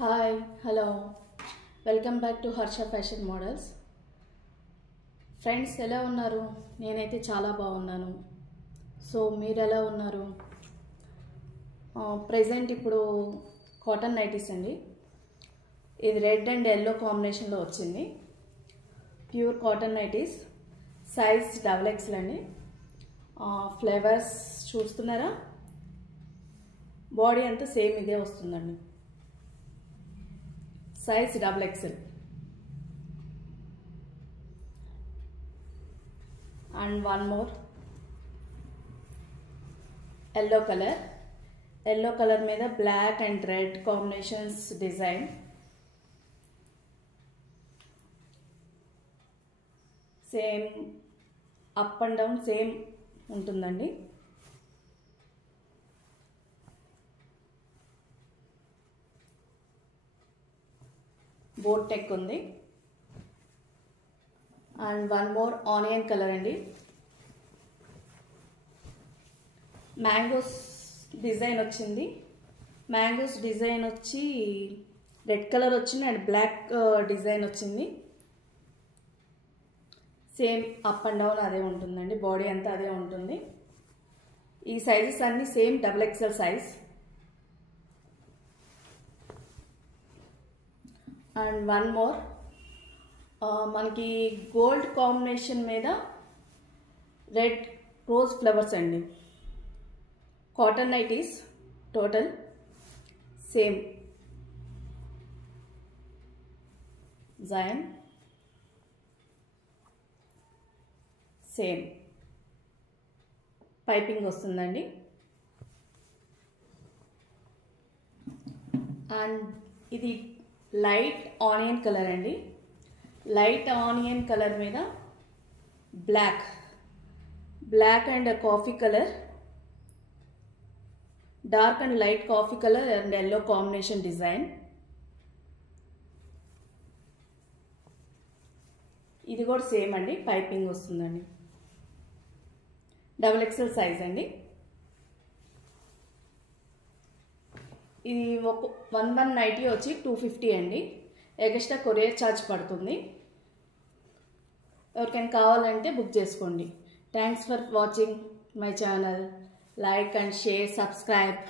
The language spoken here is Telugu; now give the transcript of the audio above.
Hi hello welcome back to Harsha fashion models. Friends ఎలా ఉన్నారు? నేనైతే చాలా బాగున్నాను. సో మీరు ఎలా ఉన్నారు? ప్రెజెంట్ ఇప్పుడు కాటన్ నైటీస్ అండి. ఇది రెడ్ అండ్ ఎల్లో కాంబినేషన్లో వచ్చింది. Pure cotton nighties, size XXL అండి. ఫ్లేవర్స్ చూస్తున్నారా? బాడీ అంతా సేమ్ ఇదే వస్తుందండి. Size XXL. And one more yellow colour మీద black and red combinations design. Same up and down same ఉంటుందండి. బోట్ టెక్ ఉంది. And one more onion colour అండి. మ్యాంగోస్ డిజైన్ వచ్చింది. మ్యాంగోస్ డిజైన్ వచ్చి రెడ్ కలర్ వచ్చింది అండ్ బ్లాక్ డిజైన్ వచ్చింది. సేమ్ అప్ అండ్ డౌన్ అదే ఉంటుందండి. బాడీ అంతా అదే ఉంటుంది. ఈ సైజెస్ అన్నీ same XXL size. And one more మనకి గోల్డ్ కాంబినేషన్ మీద రెడ్ రోజ్ ఫ్లవర్స్ అండి. Cotton nighties total same design, same piping వస్తుందండి. అండ్ ఇది లైట్ ఆనియన్ కలర్ అండి. లైట్ ఆనియన్ కలర్ మీద black and coffee colour, dark and light coffee colour and yellow combination design. ఇది కూడా సేమ్ అండి, పైపింగ్ వస్తుందండి. XXL సైజ్ అండి. ఇది వన్ నైటీ వచ్చి 250 అండి. ఎక్స్ట్రా కొరియర్ ఛార్జ్ పడుతుంది. ఎవరికైనా కావాలంటే బుక్ చేసుకోండి. Thanks for watching my channel. Like and share, subscribe.